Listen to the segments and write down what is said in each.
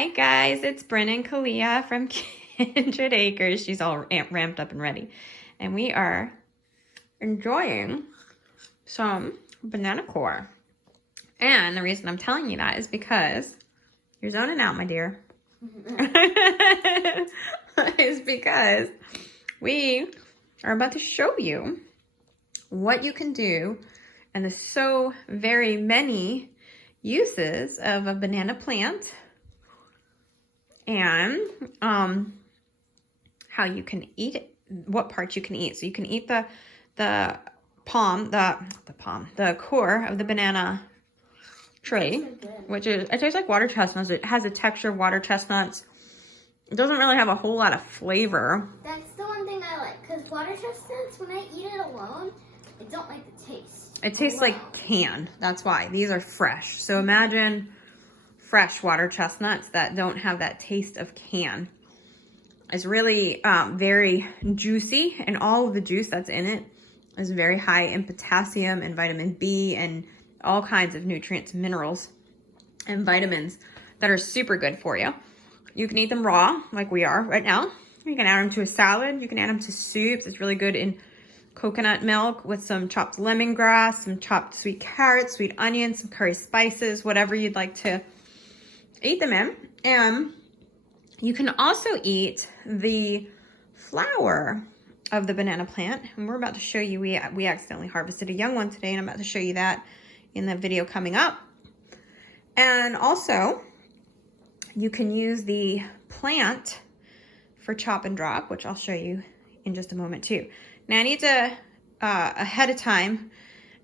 Hi guys, it's Bryn and Kalia from Kindred Acres. She's all ramped up and ready. And we are enjoying some banana core. And the reason I'm telling you that is because you're zoning out, my dear. Is because we are about to show you what you can do and the so very many uses of a banana plant and how you can eat it, what parts you can eat. So you can eat the core of the banana tree, which is, it tastes like water chestnuts. It has a texture of water chestnuts. It doesn't really have a whole lot of flavor. That's the one thing I like, because water chestnuts, when I eat it alone, I don't like the taste. It tastes like can. That's why. These are fresh. So imagine fresh water chestnuts that don't have that taste of can. It's really very juicy, and all of the juice that's in it is very high in potassium and vitamin B and all kinds of nutrients, minerals, and vitamins that are super good for you. You can eat them raw, like we are right now. You can add them to a salad. You can add them to soups. It's really good in coconut milk with some chopped lemongrass, some chopped sweet carrots, sweet onions, some curry spices, whatever you'd like to eat them in. And you can also eat the flower of the banana plant. And we're about to show you, we accidentally harvested a young one today, and I'm about to show you that in the video coming up. And also, you can use the plant for chop and drop, which I'll show you in just a moment too. Now I need to, ahead of time,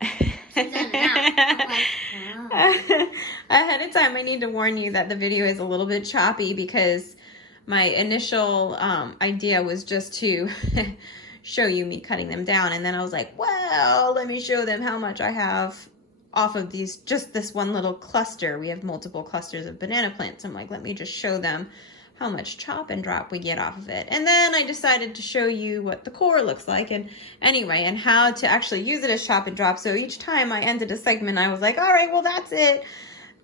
ahead of time, I need to warn you that the video is a little bit choppy because my initial idea was just to show you me cutting them down. And then I was like, well, let me show them how much I have off of these, just this one little cluster. We have multiple clusters of banana plants. I'm like, let me just show them how much chop and drop we get off of it. And then I decided to show you what the core looks like, and anyway, and how to actually use it as chop and drop. So each time I ended a segment, I was like, all right, well, that's it.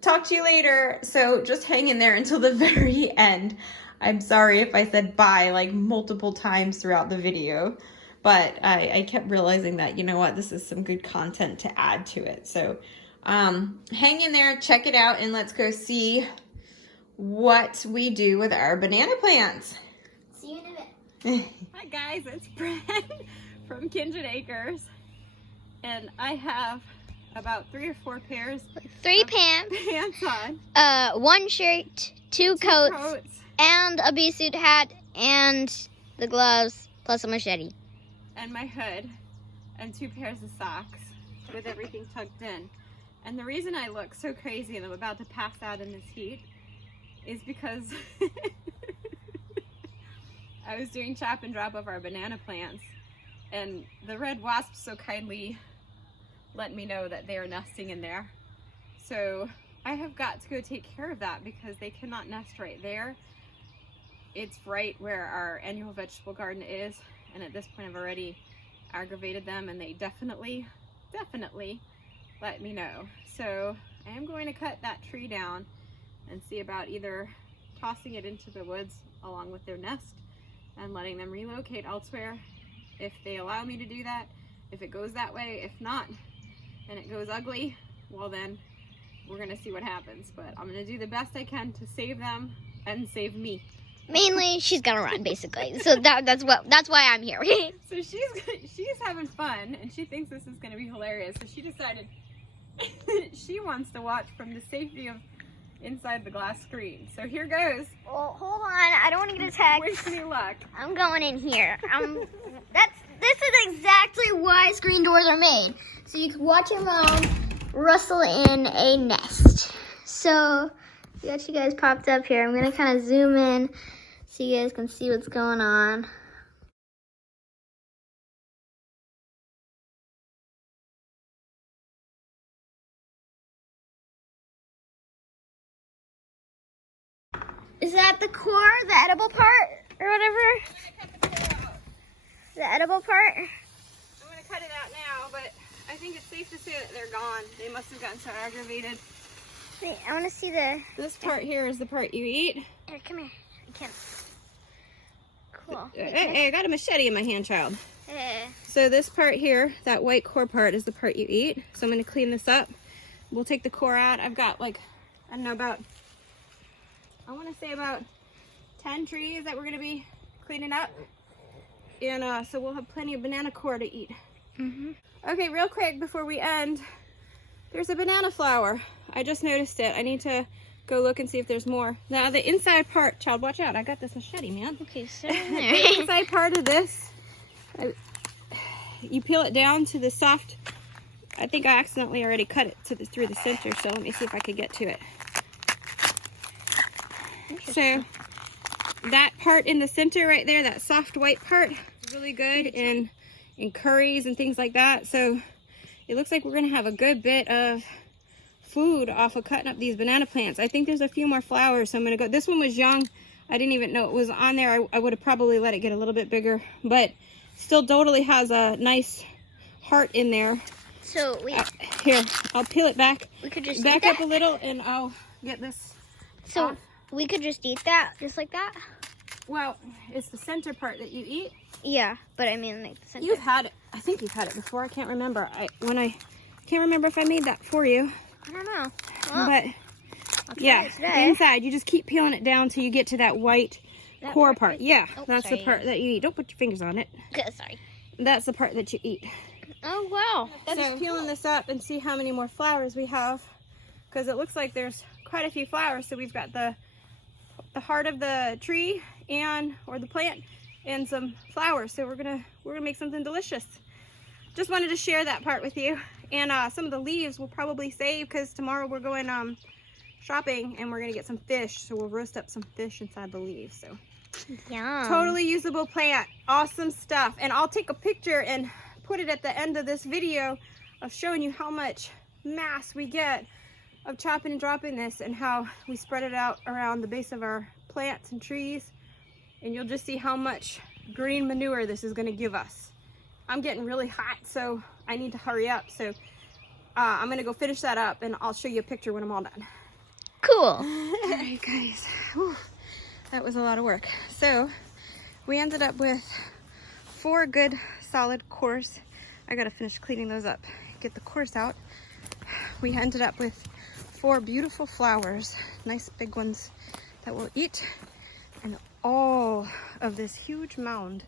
Talk to you later. So just hang in there until the very end. I'm sorry if I said bye like multiple times throughout the video, but I kept realizing that, you know what, this is some good content to add to it. So hang in there, check it out, and let's go see what we do with our banana plants. See you in a bit. Hi guys, it's Bryn from Kindred Acres, and I have about 3 or 4 pairs. 3 pants. Pants on. 1 shirt, 2 coats, and a bee suit hat, and the gloves, plus a machete. And my hood, and 2 pairs of socks with everything tucked in. And the reason I look so crazy and I'm about to pass out in this heat is because I was doing chop and drop of our banana plants, and the red wasps so kindly let me know that they are nesting in there. So I have got to go take care of that because they cannot nest right there. It's right where our annual vegetable garden is, and at this point I've already aggravated them, and they definitely let me know. So I am going to cut that tree down and see about either tossing it into the woods along with their nest and letting them relocate elsewhere if they allow me to do that, if it goes that way. If not, and it goes ugly, well then we're gonna see what happens. But I'm gonna do the best I can to save them and save me. Mainly, she's gonna run, basically. So that's why I'm here. So she's having fun, and she thinks this is gonna be hilarious. So she decided she wants to watch from the safety of inside the glass screen. So here goes. Well, hold on. I don't want to get attacked. Wish me luck. I'm going in here. This is exactly why screen doors are made. So you can watch your mom rustle in a nest. So we got you guys popped up here. I'm going to kind of zoom in so you guys can see what's going on. Is that the core, the edible part, or whatever? The edible part? I'm going to cut it out now, but I think it's safe to say that they're gone. They must have gotten so aggravated Wait, I want to see the... This part here is the part you eat. Here, come here. I can't. Cool. Hey, I got a machete in my hand, child. Hey. So this part here, that white core part, is the part you eat. So I'm going to clean this up. We'll take the core out. I've got like, I don't know, about 10 trees that we're going to be cleaning up. And so we'll have plenty of banana core to eat. Okay, real quick before we end, there's a banana flower. I just noticed it. I need to go look and see if there's more. Now the inside part, child, watch out. I got this machete, man. Okay, so The inside part of this, you peel it down to the soft. I think I accidentally already cut it through the center, so let me see if I could get to it. So that part in the center right there, that soft white part, is really good in curries and things like that. So it looks like we're gonna have a good bit of food off of cutting up these banana plants. I think there's a few more flowers, so I'm gonna go. This one was young. I didn't even know it was on there. I would have probably let it get a little bit bigger, but still totally has a nice heart in there. So we Here, I'll peel it back. we could just Back eat up that? a little and I'll get this. So off. we could just eat that just like that? Well, it's the center part that you eat. Yeah, but I mean like the center. You've had it. I think you've had it before. I can't remember. I can't remember if I made that for you. I don't know. But I'll try yeah, it the today. inside, you just keep peeling it down till you get to that white That core part part. right Yeah, Oh, that's the sorry. part that you eat. Don't put your fingers on it. Okay, sorry. That's the part that you eat. Oh wow. So peeling this up and see how many more flowers we have, because it looks like there's quite a few flowers. So we've got the heart of the tree or the plant and some flowers. So we're gonna make something delicious. Just wanted to share that part with you. And some of the leaves we'll probably save because tomorrow we're going shopping and we're gonna get some fish. So we'll roast up some fish inside the leaves. So Yum. totally usable plant, awesome stuff. And I'll take a picture and put it at the end of this video of showing you how much mass we get of chopping and dropping this and how we spread it out around the base of our plants and trees. And you'll just see how much green manure this is going to give us. I'm getting really hot, so I need to hurry up. So I'm going to go finish that up and I'll show you a picture when I'm all done. Cool. All right, guys. Whew. That was a lot of work. So we ended up with 4 good solid cores. I gotta finish cleaning those up, get the cores out. We ended up with 4 beautiful flowers, nice big ones that we'll eat, and all of this huge mound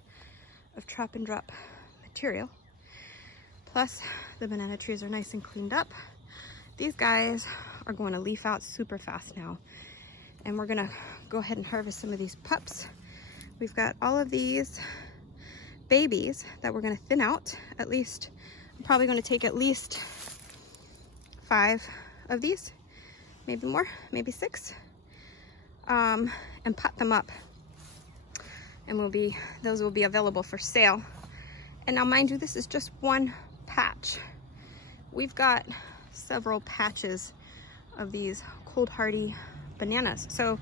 of chop and drop material. Plus the banana trees are nice and cleaned up. These guys are going to leaf out super fast now, and we're gonna go ahead and harvest some of these pups. We've got all of these babies that we're going to thin out. At least, I'm probably going to take at least 5 of these, maybe more, maybe 6, and pot them up, and those will be available for sale. And now mind you, this is just one patch. We've got several patches of these cold hardy bananas. So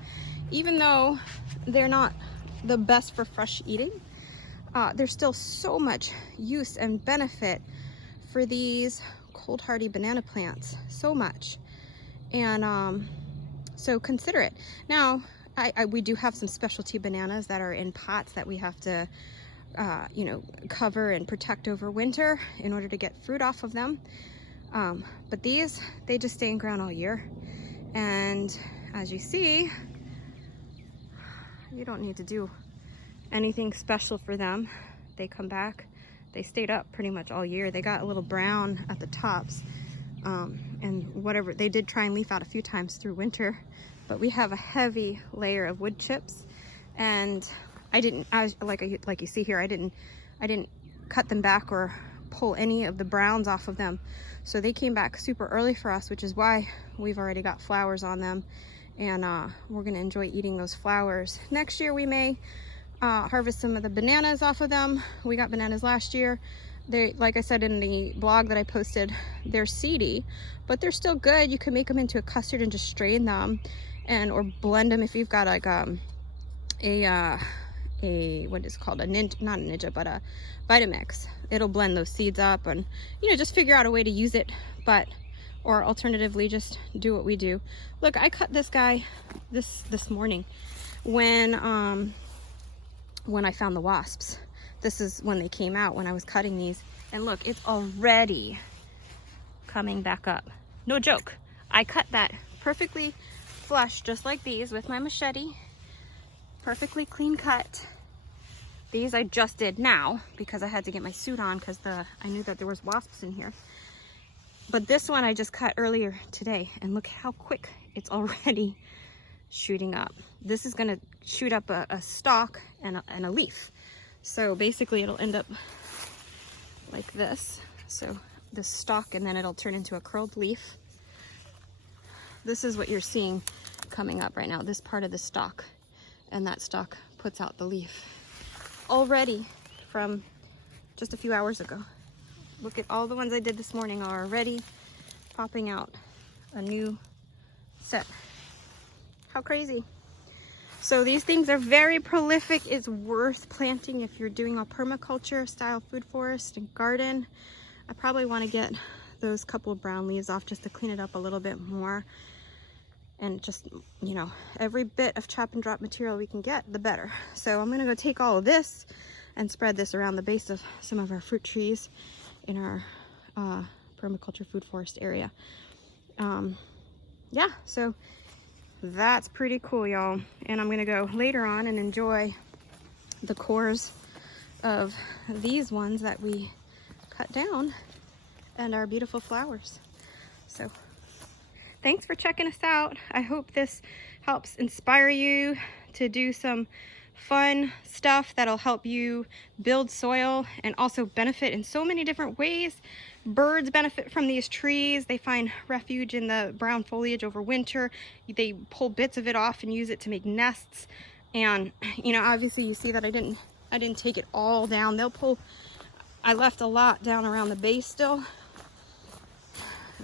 even though they're not the best for fresh eating, there's still so much use and benefit for these cold hardy banana plants, so much. And so consider it. Now we do have some specialty bananas that are in pots that we have to you know, cover and protect over winter in order to get fruit off of them. But these, they just stay in ground all year. And as you see, you don't need to do anything special for them. They come back, they stayed up pretty much all year. They got a little brown at the tops, and whatever, they did try and leaf out a few times through winter, but we have a heavy layer of wood chips, and like you see here, I didn't cut them back or pull any of the browns off of them. So they came back super early for us, which is why we've already got flowers on them. And we're gonna enjoy eating those flowers. Next year we may harvest some of the bananas off of them. We got bananas last year. They, like I said in the blog that I posted, they're seedy, but they're still good. You can make them into a custard and just strain them, or blend them if you've got like a what is it called, not a Ninja, but a Vitamix. It'll blend those seeds up, and you know, just figure out a way to use it. But or alternatively just do what we do. Look, I cut this guy this morning when I found the wasps. This is when they came out, when I was cutting these, and look, it's already coming back up. No joke. I cut that perfectly flush, just like these, with my machete. Perfectly clean cut. These I just did now because I had to get my suit on because I knew that there was wasps in here. But this one I just cut earlier today, and look how quick it's already shooting up. This is gonna shoot up a stalk and a leaf. So basically it'll end up like this. So the stalk, and then it'll turn into a curled leaf. This is what you're seeing coming up right now, this part of the stalk. And that stalk puts out the leaf already from just a few hours ago. Look at all the ones I did this morning are already popping out a new set. How crazy. So these things are very prolific. It's worth planting if you're doing a permaculture style food forest and garden. I probably want to get those couple of brown leaves off just to clean it up a little bit more. And just, you know, every bit of chop and drop material we can get, the better. So I'm gonna go take all of this and spread this around the base of some of our fruit trees in our permaculture food forest area. Yeah, so that's pretty cool, y'all. And I'm gonna go later on and enjoy the cores of these ones that we cut down and our beautiful flowers. So thanks for checking us out. I hope this helps inspire you to do some fun stuff that'll help you build soil and also benefit in so many different ways. Birds benefit from these trees. They find refuge in the brown foliage over winter. They pull bits of it off and use it to make nests. And you know, obviously you see that I didn't take it all down. They'll pull, I left a lot down around the base still.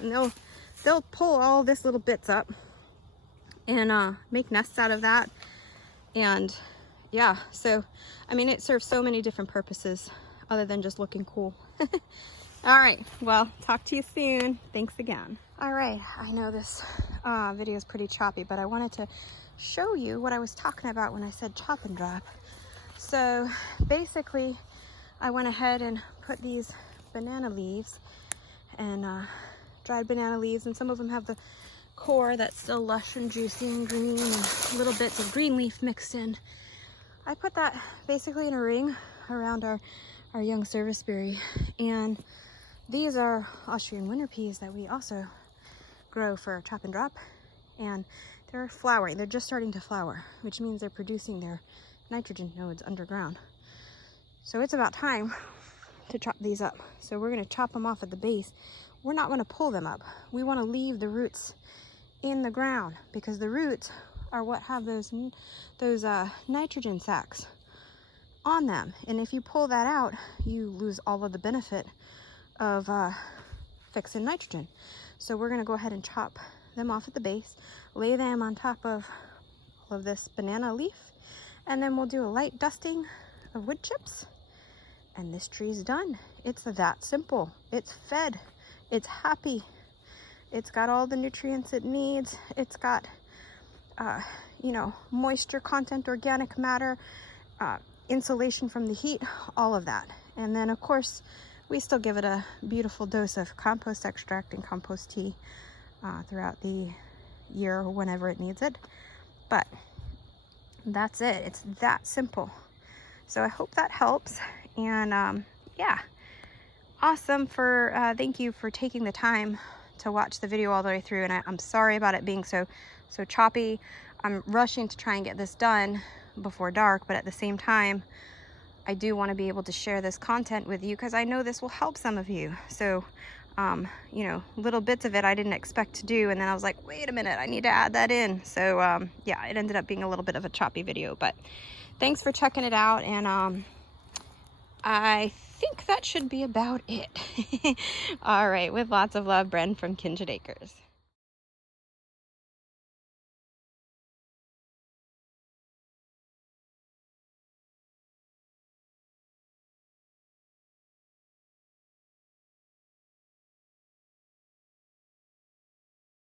And they'll pull all this little bits up and make nests out of that. And yeah, so I mean, it serves so many different purposes other than just looking cool. All right, well, talk to you soon. Thanks again. All right, I know this video is pretty choppy, but I wanted to show you what I was talking about when I said chop and drop. So basically I went ahead and put these banana leaves and dried banana leaves, and some of them have the core that's still lush and juicy and green and little bits of green leaf mixed in. I put that basically in a ring around our young serviceberry, and these are Austrian winter peas that we also grow for chop and drop, and they're flowering. They're just starting to flower, which means they're producing their nitrogen nodes underground. So it's about time to chop these up. So we're going to chop them off at the base. We're not going to pull them up. We want to leave the roots in the ground because the roots are what have those nitrogen sacs on them. And if you pull that out, you lose all of the benefit of fixing nitrogen. So we're going to go ahead and chop them off at the base, lay them on top of all of this banana leaf, and then we'll do a light dusting of wood chips, and this tree's done. It's that simple. It's fed. It's happy. It's got all the nutrients it needs. It's got, you know, moisture content, organic matter, insulation from the heat, all of that. And then, of course, we still give it a beautiful dose of compost extract and compost tea throughout the year or whenever it needs it. But that's it. It's that simple. So I hope that helps. And yeah, awesome. Thank you for taking the time to watch the video all the way through. And I'm sorry about it being so choppy. I'm rushing to try and get this done before dark, but at the same time, I do want to be able to share this content with you because I know this will help some of you. So, you know, little bits of it I didn't expect to do. And then I was like, wait a minute, I need to add that in. So, yeah, it ended up being a little bit of a choppy video, but thanks for checking it out. And I think that should be about it. All right, with lots of love, Bren from Kindred Acres.